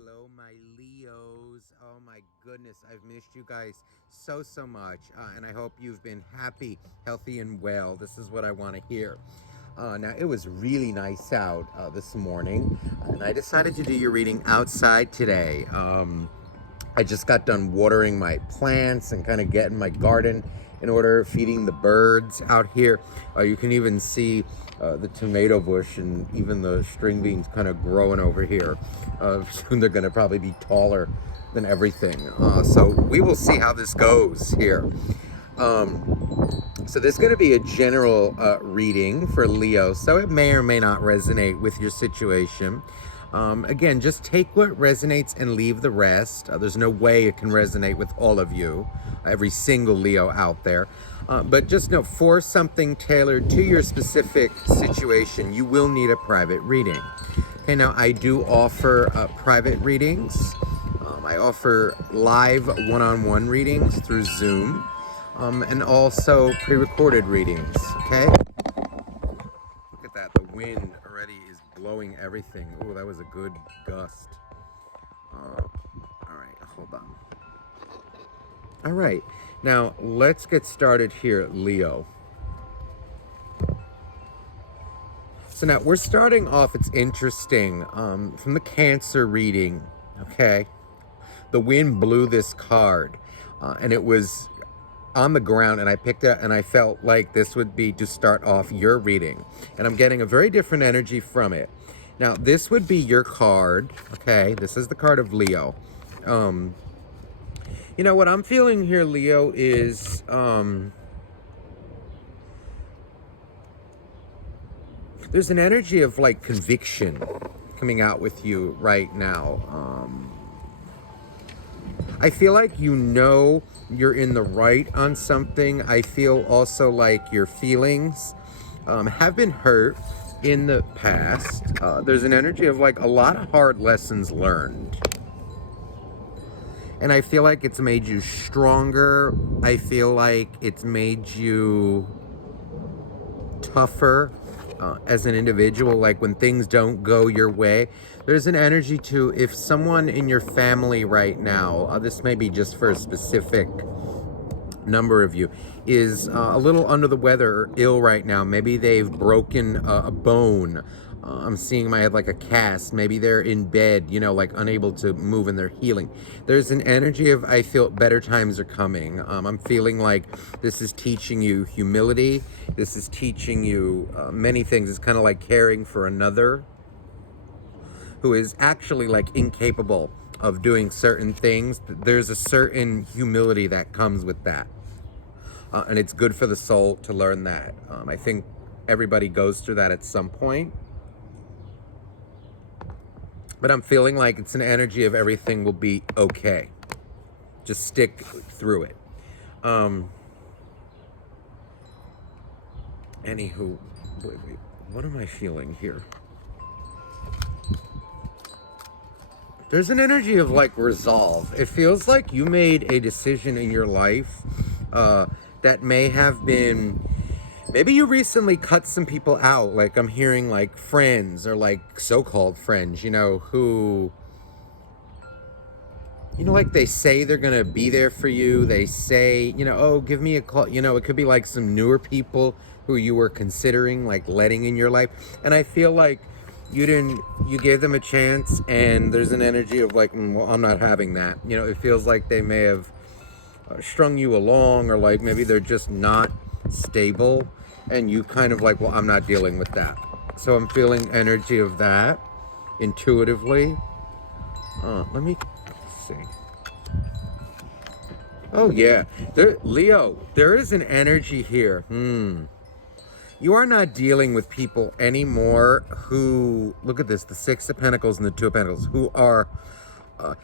hello, my Leos. Oh my goodness, I've missed you guys so much. And I hope you've been happy, healthy, and well. This is what I want to hear. Now, it was really nice out this morning, and I decided to do your reading outside today. I just got done watering my plants and kind of getting my garden in order, feeding the birds out here. You can even see the tomato bush and even the string beans kind of growing over here. Soon they're going to probably be taller than everything. So we will see how this goes here. So there's going to be a general reading for Leo, so it may or may not resonate with your situation. Again, just take what resonates and leave the rest. There's no way it can resonate with all of you, every single Leo out there. But just know, for something tailored to your specific situation, you will need a private reading. Okay, now I do offer private readings. I offer live one-on-one readings through Zoom, and also pre-recorded readings, okay? Look at that, the wind already is blowing everything. Oh, that was a good gust. All right, hold on. All right, now let's get started here, Leo. So now we're starting off, it's interesting, from the Cancer reading, okay? The wind blew this card, and it was on the ground, and I picked it, and I felt like this would be to start off your reading. And I'm getting a very different energy from it. Now, this would be your card, okay? This is the card of Leo. You know, what I'm feeling here, Leo, is there's an energy of, like, conviction coming out with you right now. I feel like you know you're in the right on something. I feel also like your feelings have been hurt in the past. There's an energy of like a lot of hard lessons learned. And I feel like it's made you stronger. I feel like it's made you tougher as an individual. Like when things don't go your way, there's an energy to, if someone in your family right now, this may be just for a specific number of you, is a little under the weather or ill right now. Maybe they've broken a bone. I'm seeing in my head like a cast. Maybe they're in bed, you know, like unable to move and they're healing. There's an energy of, I feel better times are coming. I'm feeling like this is teaching you humility. This is teaching you many things. It's kind of like caring for another who is actually like incapable of doing certain things. There's a certain humility that comes with that. And it's good for the soul to learn that. I think everybody goes through that at some point. But I'm feeling like it's an energy of everything will be okay. Just stick through it. Anywho, wait, what am I feeling here? There's an energy of like resolve. It feels like you made a decision in your life that may have been, maybe you recently cut some people out. Like I'm hearing like friends or like so-called friends, you know, who, you know, like they say they're going to be there for you. They say, you know, oh, give me a call. You know, it could be like some newer people who you were considering like letting in your life. And I feel like you gave them a chance, and there's an energy of like, well, I'm not having that. You know, it feels like they may have strung you along, or like maybe they're just not stable, and you kind of like, well, I'm not dealing with that. So I'm feeling energy of that intuitively. Let me see. Oh yeah, Leo, there is an energy here. You are not dealing with people anymore who, look at this, the Six of Pentacles and the Two of Pentacles, who are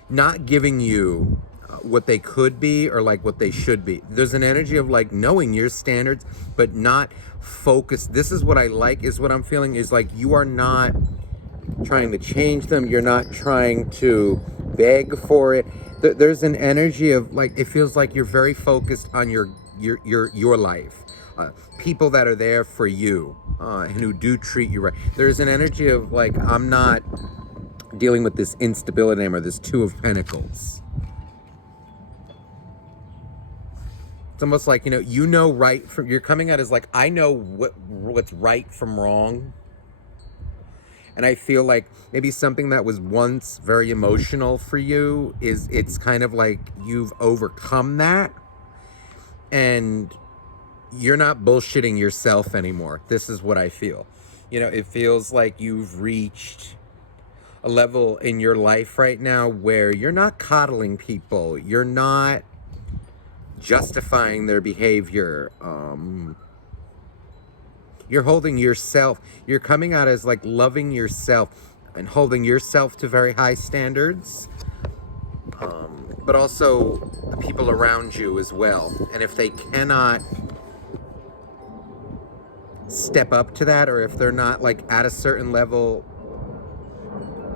not giving you what they could be or like what they should be. There's an energy of like knowing your standards, but not focused. This is what I like, is what I'm feeling, is like you are not trying to change them. You're not trying to beg for it. There's an energy of like, it feels like you're very focused on your life. People that are there for you and who do treat you right. There's an energy of like, I'm not dealing with this instability anymore, this Two of Pentacles. It's almost like, you know right from, you're coming out as like, I know what's right from wrong. And I feel like maybe something that was once very emotional for you it's kind of like you've overcome that. And you're not bullshitting yourself anymore. This is what I feel. It feels like you've reached a level in your life right now where you're not coddling people. You're not justifying their behavior. You're holding yourself. You're coming out as like loving yourself and holding yourself to very high standards. But also the people around you as well. And if they cannot step up to that, or if they're not like at a certain level,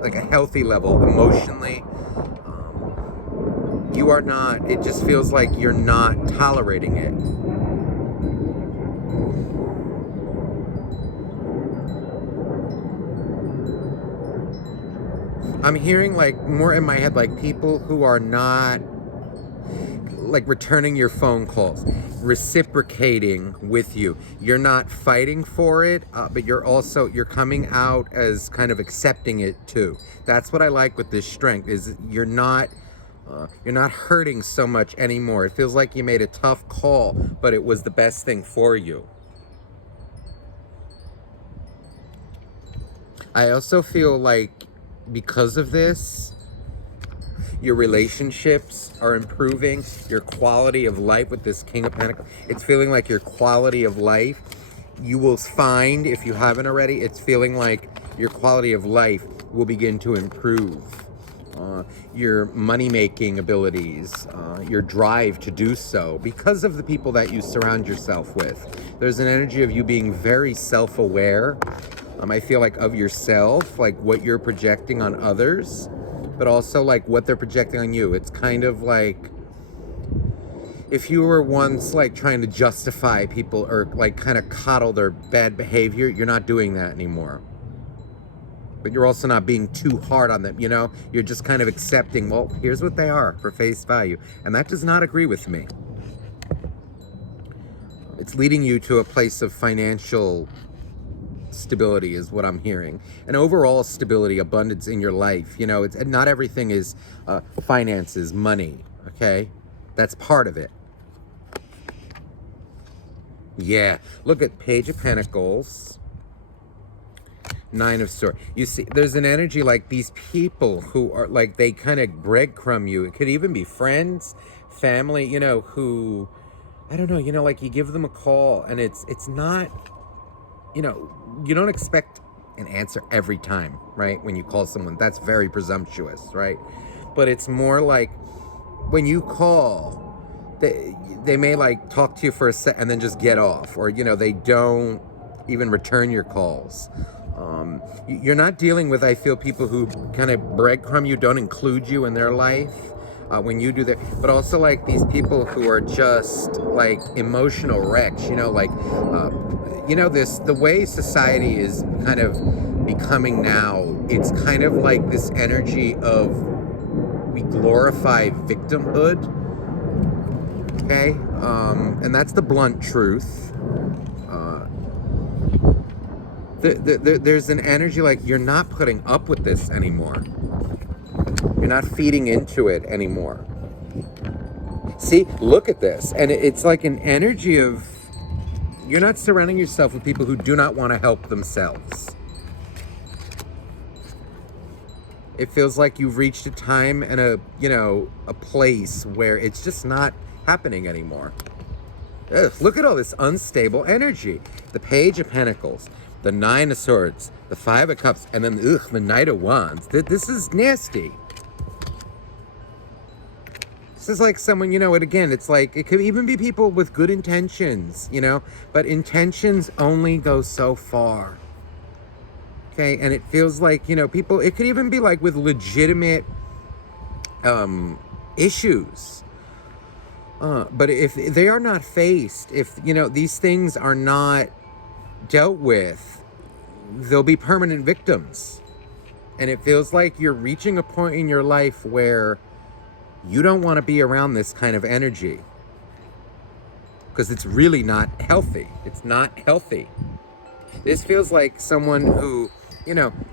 like a healthy level emotionally, you are not, it just feels like you're not tolerating it. I'm hearing like more in my head, like people who are not like returning your phone calls, reciprocating with you. You're not fighting for it, but you're coming out as kind of accepting it too. That's what I like with this strength, is you're not hurting so much anymore. It feels like you made a tough call, but it was the best thing for you. I also feel like because of this, your relationships are improving, your quality of life with this King of Pentacles. It's feeling like your quality of life, you will find, if you haven't already, it's feeling like your quality of life will begin to improve. Your money-making abilities, your drive to do so, because of the people that you surround yourself with. There's an energy of you being very self-aware. I feel like of yourself, like what you're projecting on others, but also like what they're projecting on you. It's kind of like if you were once like trying to justify people or like kind of coddle their bad behavior, you're not doing that anymore. But you're also not being too hard on them, You're just kind of accepting, well, here's what they are for face value. And that does not agree with me. It's leading you to a place of financial stability is what I'm hearing. And overall stability, abundance in your life. It's not everything is finances, money, okay? That's part of it. Yeah, look at Page of Pentacles, Nine of Swords. You see, there's an energy like these people who are like, they kind of breadcrumb you. It could even be friends, family, who, I don't know, like you give them a call and it's not, you don't expect an answer every time, right? When you call someone, that's very presumptuous, right? But it's more like when you call, they may like talk to you for a sec and then just get off, or, they don't even return your calls. You're not dealing with, I feel, people who kind of breadcrumb you, don't include you in their life when you do that, but also like these people who are just like emotional wrecks, the way society is kind of becoming now, it's kind of like this energy of we glorify victimhood, okay? And that's the blunt truth. There's an energy like you're not putting up with this anymore. You're not feeding into it anymore. See, look at this. And it's like an energy of you're not surrounding yourself with people who do not want to help themselves. It feels like you've reached a time and a place where it's just not happening anymore. Ugh, look at all this unstable energy. The Page of Pentacles, the Nine of Swords, the Five of Cups, and then the Knight of Wands. This is nasty. This is like someone, and again, it's like, it could even be people with good intentions, but intentions only go so far. Okay, and it feels like, people, it could even be like with legitimate issues. But if they are not faced, if, these things are not dealt with, they'll be permanent victims. And it feels like you're reaching a point in your life where you don't want to be around this kind of energy, because it's really not healthy. It's not healthy. This feels like someone who,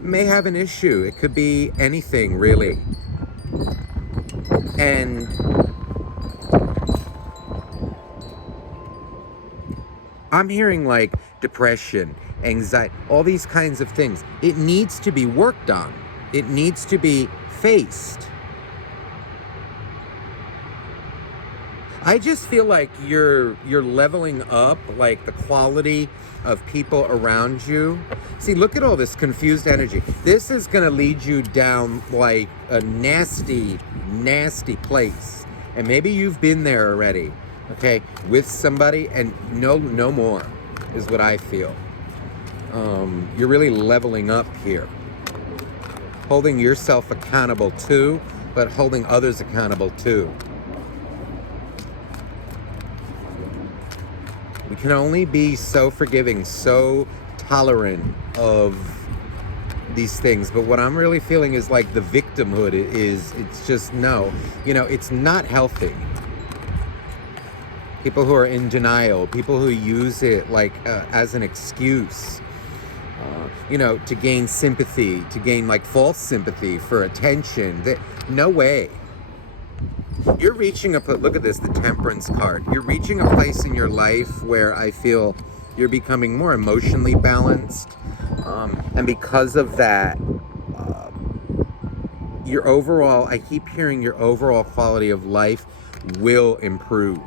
may have an issue. It could be anything, really. And I'm hearing like depression, anxiety, all these kinds of things. It needs to be worked on. It needs to be faced. I just feel like you're leveling up, like the quality of people around you. See, look at all this confused energy. This is going to lead you down like a nasty, nasty place. And maybe you've been there already, okay, with somebody, and no more is what I feel. You're really leveling up here. Holding yourself accountable too, but holding others accountable too. We can only be so forgiving, so tolerant of these things. But what I'm really feeling is like the victimhood it's just no. It's not healthy. People who are in denial, people who use it like as an excuse, to gain sympathy, to gain like false sympathy for attention. No way. You're reaching look at this, the Temperance card. You're reaching a place in your life where I feel you're becoming more emotionally balanced. And because of that, your overall, I keep hearing your overall quality of life will improve.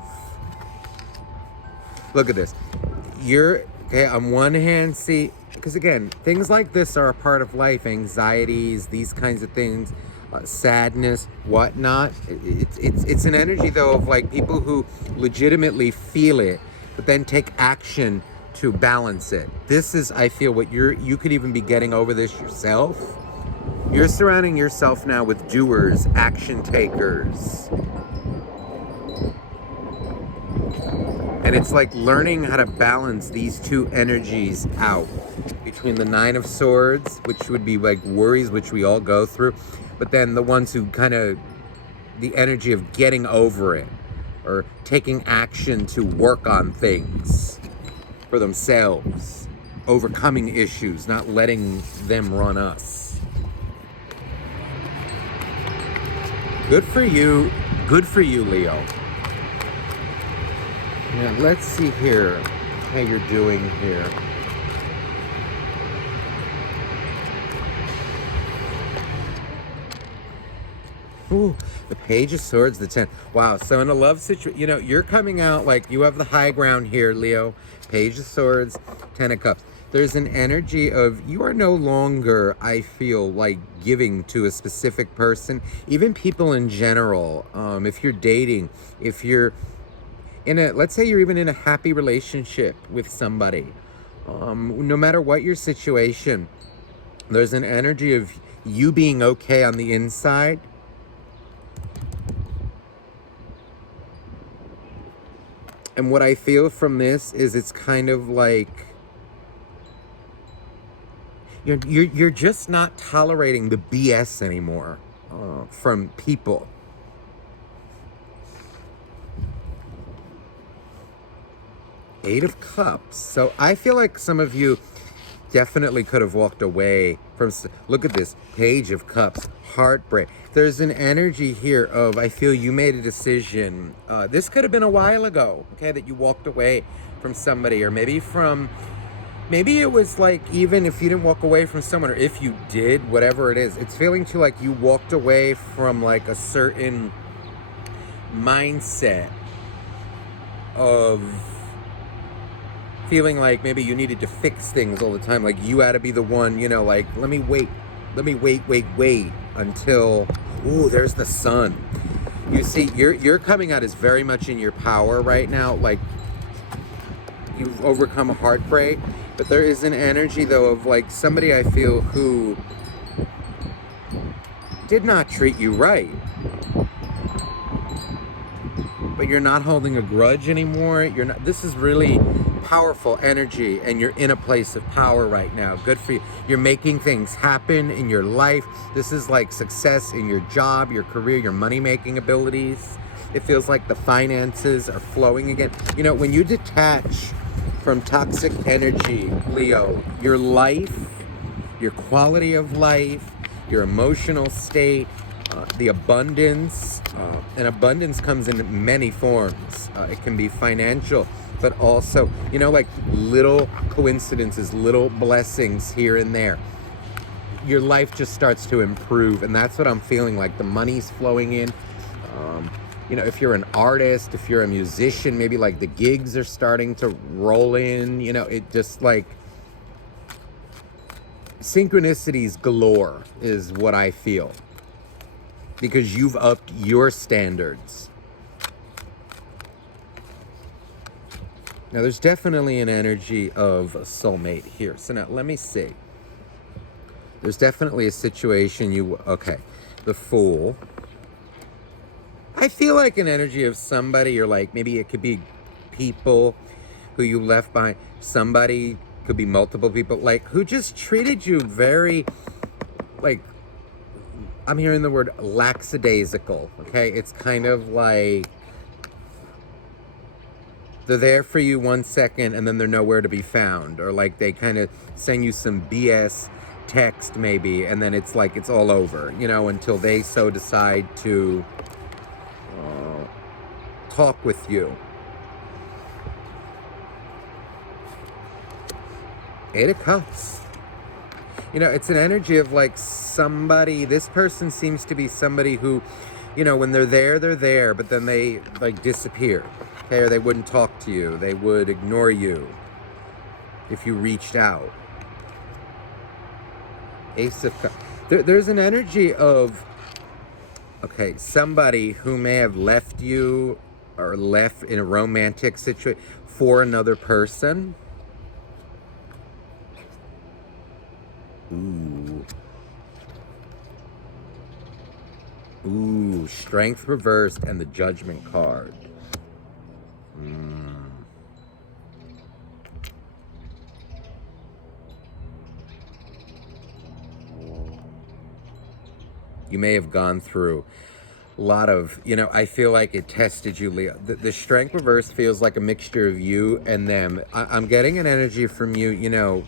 Look at this. You're, okay, on one hand, see, because again, things like this are a part of life, anxieties, these kinds of things. Sadness, whatnot. It's an energy though of like people who legitimately feel it, but then take action to balance it. This is, I feel, what you could even be getting over this yourself. You're surrounding yourself now with doers, action takers. And it's like learning how to balance these two energies out between the Nine of Swords, which would be like worries, which we all go through, but then the ones who kind of, the energy of getting over it or taking action to work on things for themselves, overcoming issues, not letting them run us. Good for you. Good for you, Leo. Now, let's see here how you're doing here. Ooh, the Page of Swords, the 10. Wow, so in a love situation, you're coming out like you have the high ground here, Leo. Page of Swords, 10 of Cups. There's an energy of you are no longer, I feel, like giving to a specific person, even people in general. If you're dating, if you're let's say you're even in a happy relationship with somebody, no matter what your situation, there's an energy of you being okay on the inside. And what I feel from this is it's kind of like you're just not tolerating the BS anymore from people. Eight of Cups. So I feel like some of you definitely could have walked away from, look at this, Page of Cups, heartbreak. There's an energy here of, I feel you made a decision. This could have been a while ago, okay, that you walked away from somebody, or maybe it was like, even if you didn't walk away from someone, or if you did, whatever it is, it's feeling to like you walked away from like a certain mindset of feeling like maybe you needed to fix things all the time, like you had to be the one, like let me wait until, ooh, there's the Sun. You see, you're coming out as very much in your power right now, like you've overcome a heartbreak, but there is an energy though of like somebody I feel who did not treat you right, but you're not holding a grudge anymore. You're not, this is really powerful energy, and you're in a place of power right now. Good for you. You're making things happen in your life. This is like success in your job, your career, your money-making abilities. It feels like the finances are flowing again. You know, when you detach from toxic energy, Leo, your life, your quality of life, your emotional state, the abundance, and abundance comes in many forms. It can be financial, but also, you know, like little coincidences, little blessings here and there. Your life just starts to improve, and that's what I'm feeling like. The money's flowing in. You know, if you're an artist, if you're a musician, maybe like the gigs are starting to roll in. You know, it just like synchronicities galore is what I feel, because you've upped your standards. Now, there's definitely an energy of a soulmate here. So now, let me see. There's definitely a situation okay, the Fool. I feel like an energy of somebody, or like maybe it could be people who you left behind. Somebody, could be multiple people, like who just treated you very, like, I'm hearing the word lackadaisical, okay? It's kind of like they're there for you 1 second and then they're nowhere to be found. Or like they kind of send you some BS text maybe, and then it's like it's all over, you know, until they so decide to talk with you. Eight of Cups. You know, it's an energy of like somebody, this person seems to be somebody who, you know, when they're there, but then they like disappear, okay? Or they wouldn't talk to you. They would ignore you if you reached out. Ace of Cups. There's an energy of, okay, somebody who may have left you or left in a romantic situation for another person. Ooh, Strength reversed and the Judgment card. You may have gone through a lot of, you know, I feel like it tested you, Leo. The Strength reverse feels like a mixture of you and them. I'm getting an energy from you, you know,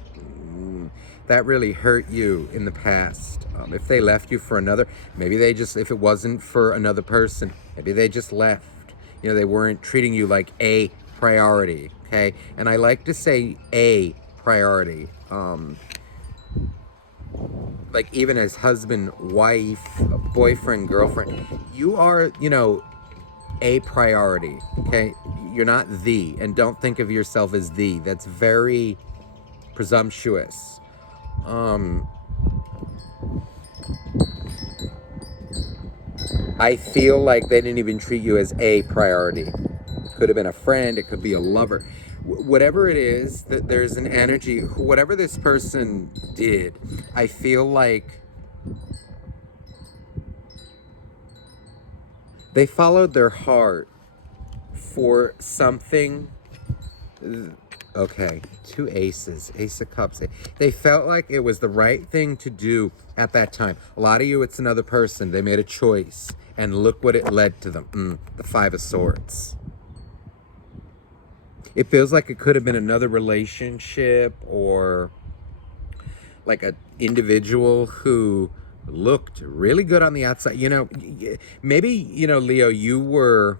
that really hurt you in the past. If they left you for another, maybe they just, if it wasn't for another person, maybe they just left. You know, they weren't treating you like a priority, okay? And I like to say a priority. Like even as husband, wife, boyfriend, girlfriend, you are, you know, a priority, okay? You're not the, and don't think of yourself as the. That's very presumptuous. I feel like they didn't even treat you as a priority. Could have been a friend, it could be a lover. Whatever it is, that there's an energy, whatever this person did, I feel like they followed their heart for something. Okay, 2 aces, Ace of Cups. They felt like it was the right thing to do at that time. A lot of you, it's another person. They made a choice, and look what it led to them. The 5 of Swords. It feels like it could have been another relationship, or like an individual who looked really good on the outside. You know, maybe, you know, Leo, you were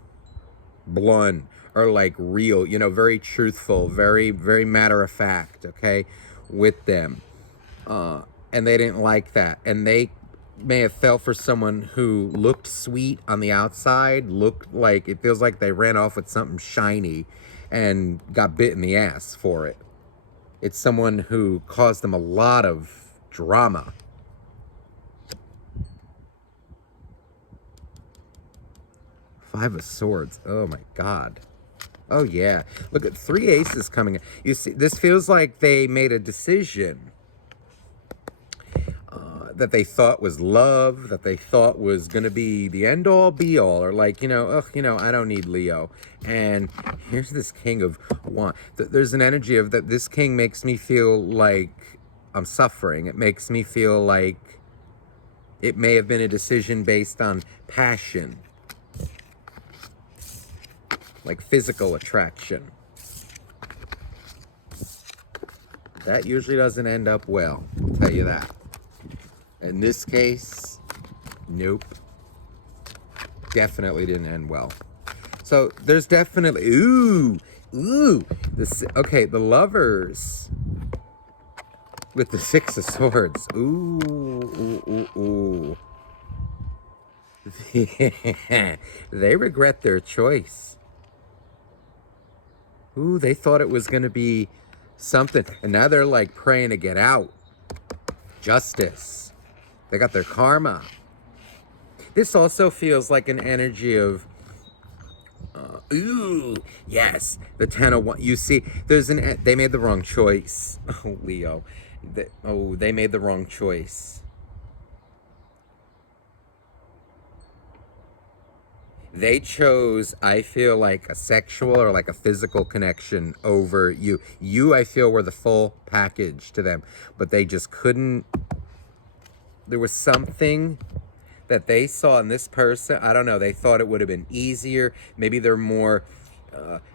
blunt or like real, you know, very truthful, very, very matter of fact, okay, with them. And they didn't like that. And they may have fell for someone who looked sweet on the outside, looked like, it feels like they ran off with something shiny and got bit in the ass for it. It's someone who caused them a lot of drama. Five of Swords. Oh my God. Oh yeah. Look at 3 aces coming in. You see, this feels like they made a decision. that they thought was love, that they thought was going to be the end all be all, or like, I don't need Leo. And here's this King of Wands. There's an energy of that. This King makes me feel like I'm suffering. It makes me feel like it may have been a decision based on passion, like physical attraction. That usually doesn't end up well, I'll tell you that. In this case, nope. Definitely didn't end well. So there's definitely, okay, the Lovers with the Six of Swords. They regret their choice. They thought it was going to be something, and now they're like praying to get out. Justice. They got their karma. This also feels like an energy of, yes, the Ten of Wands. You see, they made the wrong choice. Oh, Leo. They made the wrong choice. They chose, I feel like, a sexual or like a physical connection over you. You, I feel, were the full package to them, but they just couldn't. There was something that they saw in this person. I don't know. They thought it would have been easier. Maybe they're more,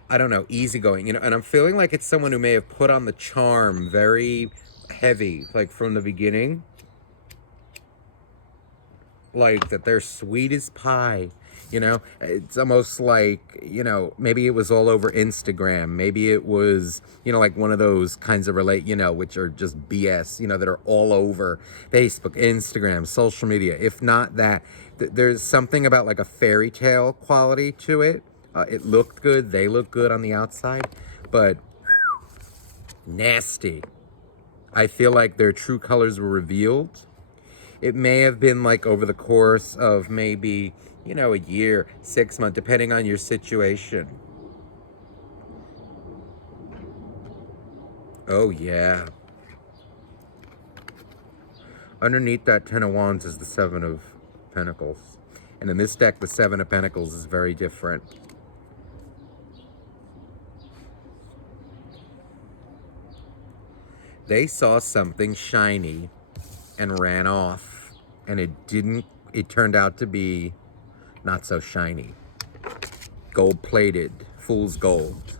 I don't know, easygoing. And I'm feeling like it's someone who may have put on the charm very heavy, like from the beginning. Like that they're sweet as pie. It's almost like, maybe it was all over Instagram. Maybe it was, like one of those kinds of which are just BS, that are all over Facebook, Instagram, social media. If not that, there's something about like a fairy tale quality to it. It looked good. They look good on the outside, but nasty. I feel like their true colors were revealed. It may have been like over the course of maybe, a year, 6 months, depending on your situation. Oh, yeah. Underneath that Ten of Wands is the Seven of Pentacles. And in this deck, the Seven of Pentacles is very different. They saw something shiny and ran off. And it turned out to be not so shiny. Gold-plated, fool's gold.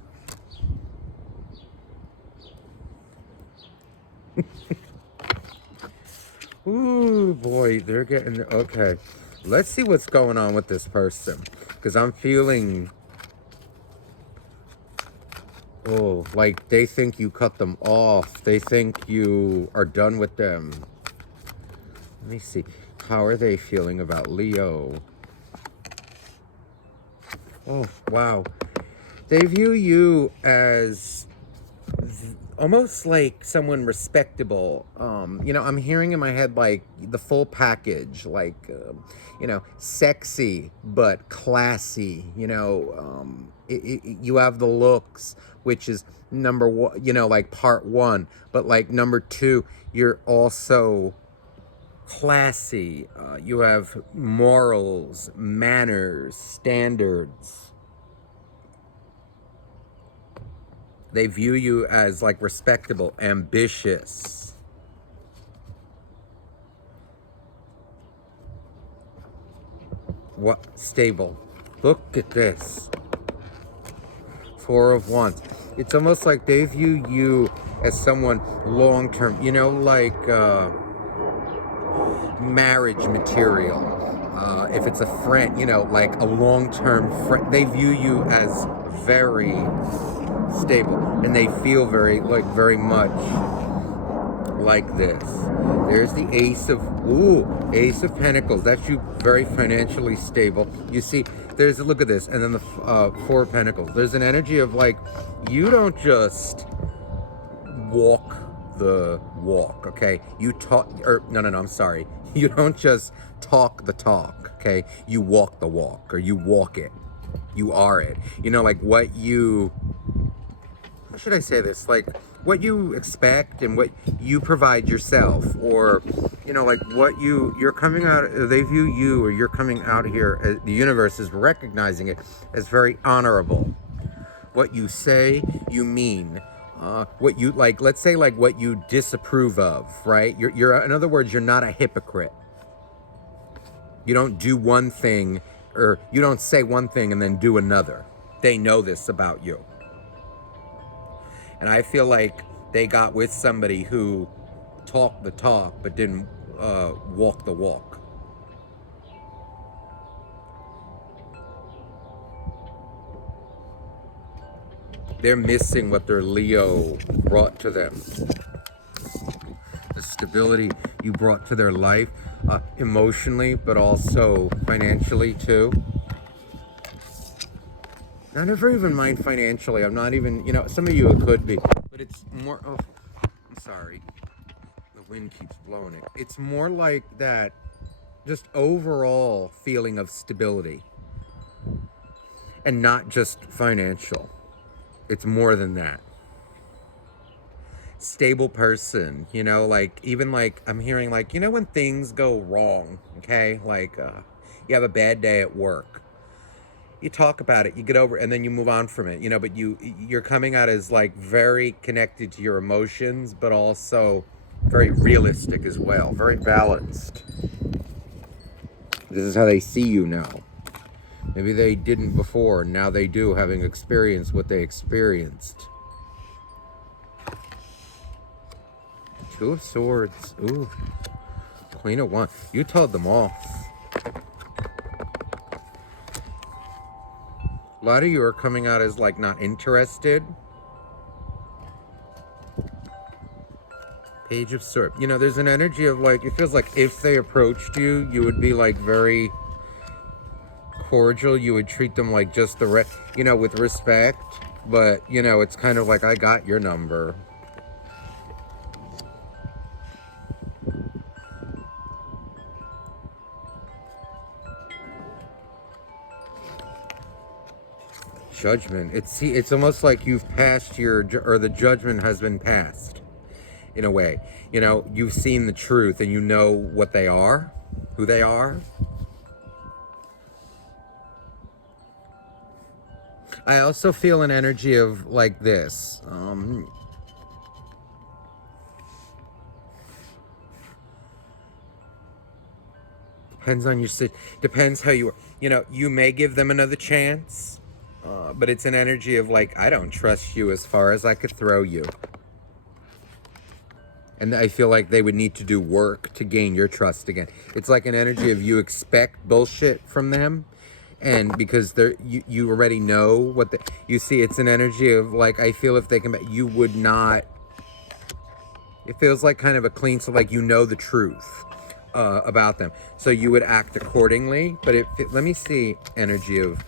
Ooh, boy, they're getting, okay. Let's see what's going on with this person. Because I'm feeling, like they think you cut them off. They think you are done with them. Let me see. How are they feeling about Leo? Oh, wow. They view you as almost like someone respectable. I'm hearing in my head like the full package, like, sexy but classy. You have the looks, which is number one, like part one. But like number two, you're also classy. You have morals, manners, standards. They view you as like respectable, ambitious. What? Stable. Look at this. Four of Wands. It's almost like they view you as someone long-term, like marriage material. If it's a friend, like a long-term friend, they view you as very stable, and they feel very much like this. There's the Ace of Pentacles. That's you, very financially stable. You see, look at this, and then the Four of Pentacles. There's an energy of like, you don't just walk the walk, okay? You talk, I'm sorry. You don't just talk the talk, okay? You walk the walk, or you walk it. You are it. Like what you, how should I say this? Like what you expect and what you provide yourself, or like what you're coming out, they view you, or you're coming out here, the universe is recognizing it as very honorable. What you say, you mean. What you like, let's say like what you disapprove of, right? You're in other words, you're not a hypocrite. You don't do one thing, or you don't say one thing and then do another. They know this about you. And I feel like they got with somebody who talked the talk but didn't walk the walk. They're missing what their Leo brought to them. The stability you brought to their life, emotionally, but also financially too. I never even mind financially. I'm not even, some of you it could be, but it's more, oh, I'm sorry. The wind keeps blowing it. It's more like that just overall feeling of stability, and not just financial. It's more than that. Stable person, like, even like I'm hearing like, when things go wrong, okay? Like you have a bad day at work. You talk about it, you get over it, and then you move on from it, but you're coming out as like very connected to your emotions, but also very realistic as well, very balanced. This is how they see you now. Maybe they didn't before, and now they do, having experienced what they experienced. Two of Swords. Ooh. Queen of Wands. You told them off. A lot of you are coming out as like not interested. Page of Swords. There's an energy of like, it feels like if they approached you, you would be like very cordial. You would treat them like just with respect. But, it's kind of like, I got your number. Judgment. It's almost like you've passed the judgment has been passed, in a way. You've seen the truth and you know what they are, who they are. I also feel an energy of like this. Depends on depends how you are. You may give them another chance. But it's an energy of like, I don't trust you as far as I could throw you. And I feel like they would need to do work to gain your trust again. It's like an energy of you expect bullshit from them. And because you already know what you see, it's an energy of like, I feel if they come back, you would not. It feels like kind of a clean, so like the truth about them. So you would act accordingly. But let me see energy of,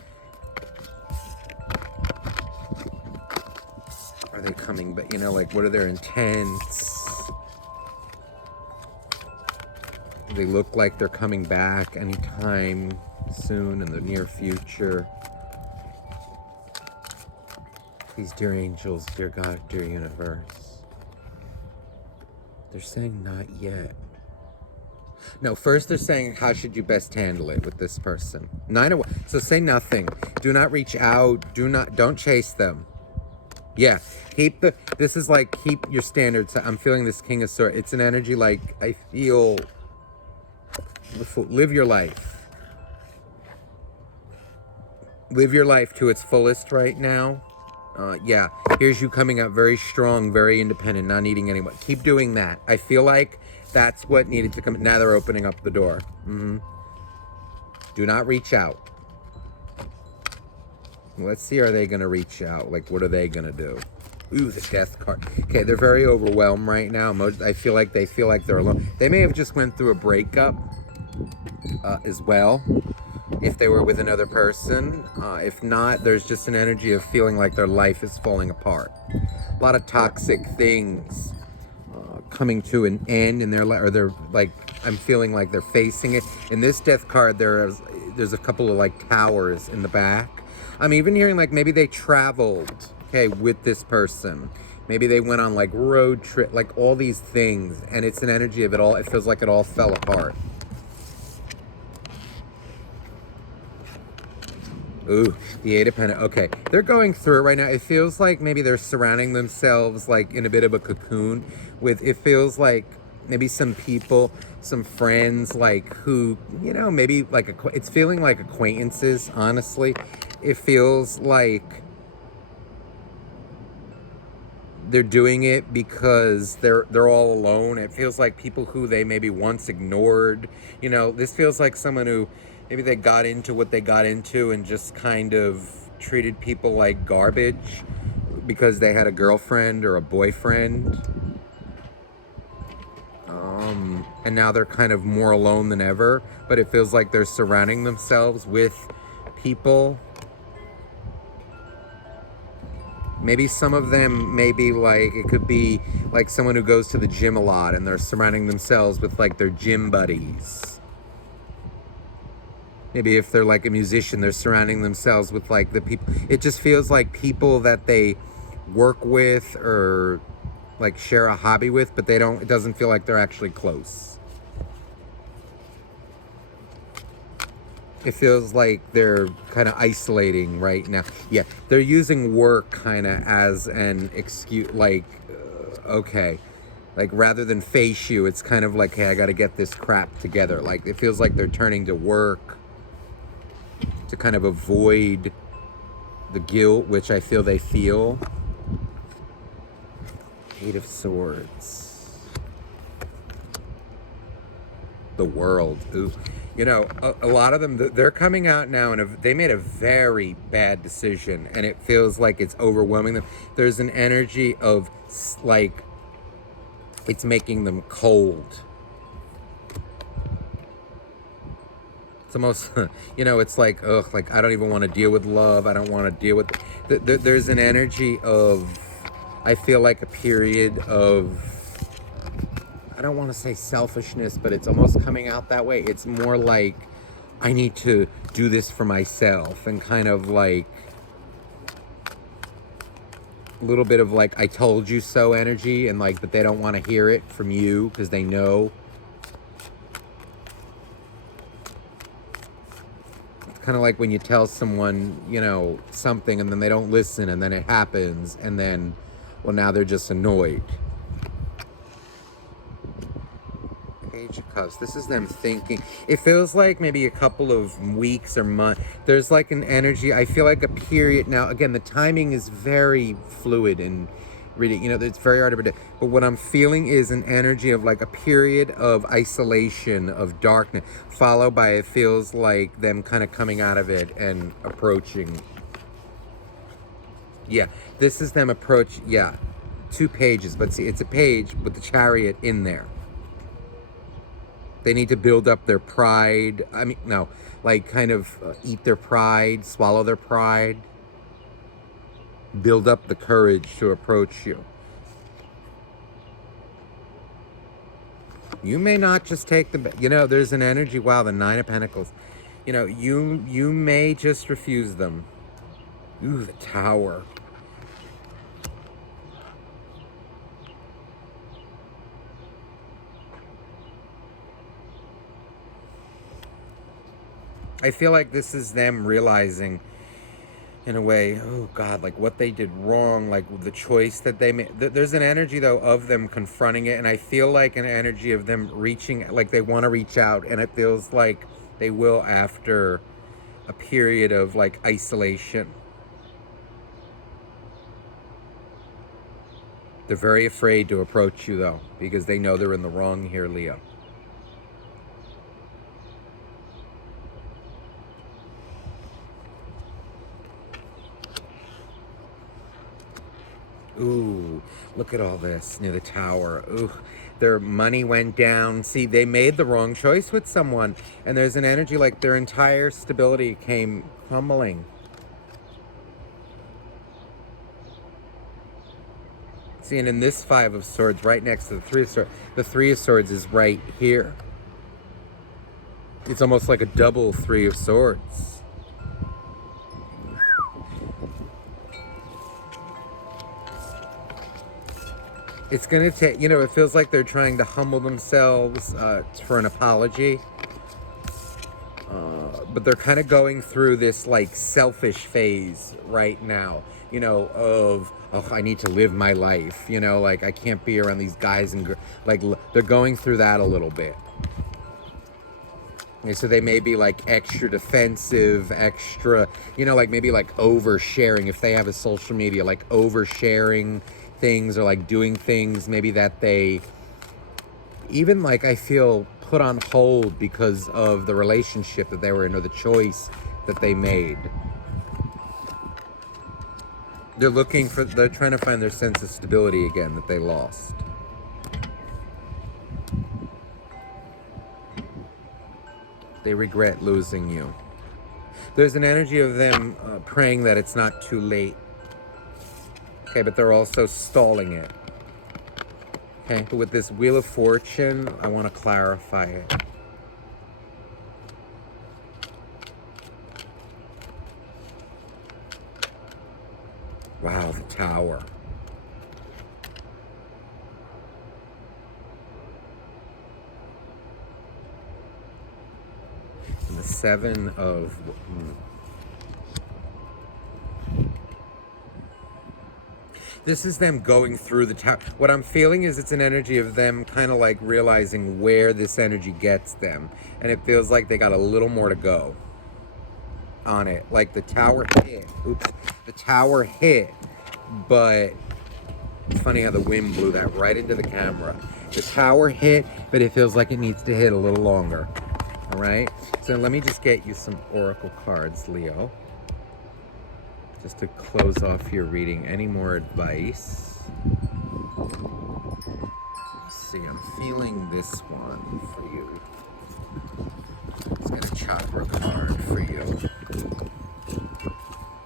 are they coming back? Like, what are their intents? Do they look like they're coming back anytime soon in the near future? Please, dear angels, dear God, dear universe. They're saying not yet. No, first they're saying, how should you best handle it with this person? 9 of Wands. So say nothing. Do not reach out. Don't chase them. Yeah, this is like, keep your standards. I'm feeling this King of Swords. It's an energy like, I feel, live your life. Live your life to its fullest right now. Yeah, here's you coming out very strong, very independent, not needing anyone. Keep doing that. I feel like that's what needed to come. Now they're opening up the door. Do not reach out. Let's see, are they going to reach out? Like, what are they going to do? Ooh, the Death card. Okay, they're very overwhelmed right now. I feel like they're alone. They may have just went through a breakup as well, if they were with another person. If not, there's just an energy of feeling like their life is falling apart. A lot of toxic things coming to an end in their life, or they're like, I'm feeling like they're facing it. In this Death card, there's a couple of like towers in the back. I'm even hearing like maybe they traveled, okay, with this person Maybe they went on like road trip, like all these things, and it's an energy of it all. It feels like it all fell apart. Ooh, the Eight of Pentacles. Okay, they're going through it right now. It feels like maybe they're surrounding themselves like in a bit of a cocoon with, it feels like maybe some people, some friends, like who, you know, maybe like, it's feeling like acquaintances, honestly. It feels like they're doing it because they're all alone. It feels like people who they maybe once ignored. You know, this feels like someone who maybe they got into what they got into and just kind of treated people like garbage because they had a girlfriend or a boyfriend. And now they're kind of more alone than ever, but it feels like they're surrounding themselves with people. Maybe some of them, maybe like, it could be like someone who goes to the gym a lot and they're surrounding themselves with like their gym buddies. Maybe if they're like a musician, they're surrounding themselves with like the people. It just feels like people that they work with or like share a hobby with, but they don't, it doesn't feel like they're actually close. It feels like they're kind of isolating right now. Yeah, they're using work kind of as an excuse, like, okay. Like, rather than face you, it's kind of like, hey, I got to get this crap together. Like, it feels like they're turning to work to kind of avoid the guilt, which I feel they feel. Eight of Swords. The World. Ooh. You know, a lot of them, they're coming out now and they made a very bad decision and it feels like it's overwhelming them. There's an energy of like, it's making them cold. It's almost, you know, it's like, ugh, like I don't even want to deal with love. I don't want to deal with, there's an energy of, I feel like a period of, I don't want to say selfishness, but it's almost coming out that way. It's more like, I need to do this for myself, and kind of like a little bit of like, I told you so energy, and like, but they don't want to hear it from you because they know. It's kind of like when you tell someone, you know, something and then they don't listen and then it happens and then, well, now they're just annoyed. Page of Cups. This is them thinking. It feels like maybe a couple of weeks or months. There's like an energy. I feel like a period. Now, again, the timing is very fluid and really, you know, it's very hard to predict. But what I'm feeling is an energy of like a period of isolation, of darkness, followed by, it feels like them kind of coming out of it and approaching. Yeah, this is them approach. Yeah, 2 pages. But see, it's a page with the Chariot in there. They need to build up their pride. I mean, no, like kind of eat their pride, swallow their pride. Build up the courage to approach you. You may not just take the, you know, there's an energy, wow, the 9 of Pentacles. You know, you may just refuse them. Ooh, the Tower. I feel like this is them realizing, in a way, oh God, like what they did wrong, like the choice that they made. There's an energy, though, of them confronting it, and I feel like an energy of them reaching, like they want to reach out, and it feels like they will after a period of like isolation. They're very afraid to approach you, though, because they know they're in the wrong here, Leo. Ooh, look at all this near the Tower. Ooh, their money went down. See, they made the wrong choice with someone. And there's an energy like their entire stability came crumbling. See, and in this 5 of Swords, right next to the 3 of Swords, the 3 of Swords is right here. It's almost like a double 3 of Swords. It's going to take, it feels like they're trying to humble themselves for an apology. But they're kind of going through this like selfish phase right now, of, oh, I need to live my life, like I can't be around these guys and like they're going through that a little bit. Okay, so they may be like extra defensive, extra, like maybe like oversharing if they have a social media, like oversharing things or like doing things maybe that they even like I feel put on hold because of the relationship that they were in or the choice that they made. They're trying to find their sense of stability again that they lost. They regret losing you. There's an energy of them praying that it's not too late. Okay, but they're also stalling it. Okay, but with this Wheel of Fortune, I want to clarify it. Wow, the Tower. And the Seven of... This is them going through the tower. What I'm feeling is it's an energy of them kind of like realizing where this energy gets them. And it feels like they got a little more to go on it. Like the tower hit. Oops. The tower hit. But it's funny how the wind blew that right into the camera. The tower hit, but it feels like it needs to hit a little longer. All right? So let me just get you some oracle cards, Leo. Just to close off your reading. Any more advice? Let's see, I'm feeling this one for you. It's got a chakra card for you.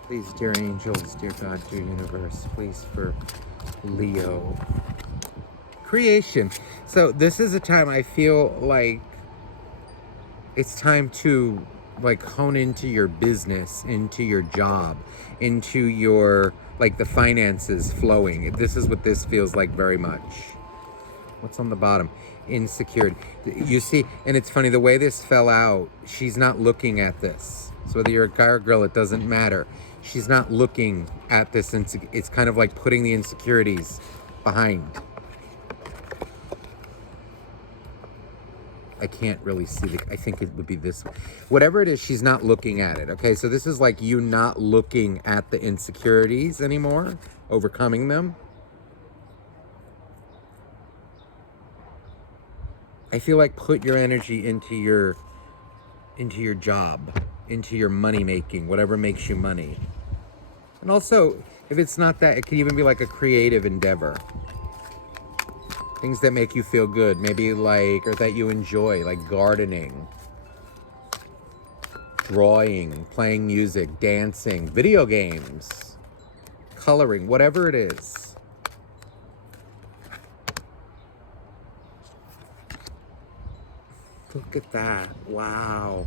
Please, dear angels, dear God, dear universe, please for Leo. Creation. So this is a time I feel like it's time to like hone into your business, into your job, into your, like the finances flowing. This is what this feels like very much. What's on the bottom? Insecurity. You see, and it's funny, the way this fell out, she's not looking at this. So whether you're a guy or girl, it doesn't matter. She's not looking at this. It's kind of like putting the insecurities behind. I can't really see I think it would be this way. Whatever it is, she's not looking at it, okay? So this is like you not looking at the insecurities anymore, overcoming them. I feel like put your energy into your job, into your money making, whatever makes you money. And also, if it's not that, it can even be like a creative endeavor. Things that make you feel good, maybe like, or that you enjoy, like gardening, drawing, playing music, dancing, video games, coloring, whatever it is. Look at that. Wow.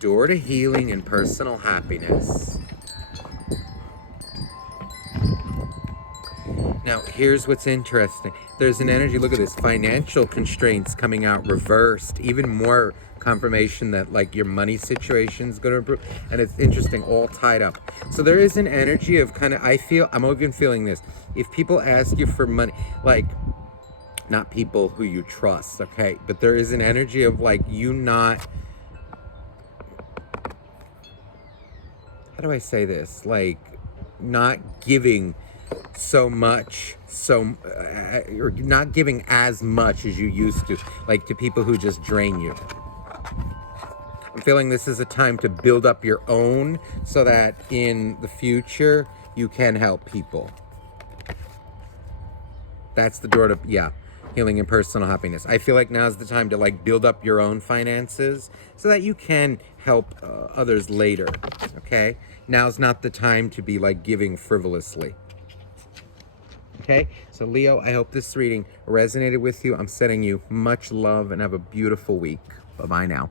Door to healing and personal happiness. Now, here's what's interesting. There's an energy, look at this, financial constraints coming out reversed, even more confirmation that like your money situation's going to improve. And it's interesting, all tied up. So there is an energy of kind of, I'm even feeling this. If people ask you for money, like, not people who you trust, okay? But there is an energy of like you not, how do I say this? Like not giving so much, or not giving as much as you used to, like to people who just drain you. I'm feeling this is a time to build up your own so that in the future you can help people. That's the door to, yeah, healing and personal happiness. I feel like now's the time to like build up your own finances so that you can help others later, okay? Now's not the time to be like giving frivolously. Okay, so Leo, I hope this reading resonated with you. I'm sending you much love and have a beautiful week. Bye-bye now.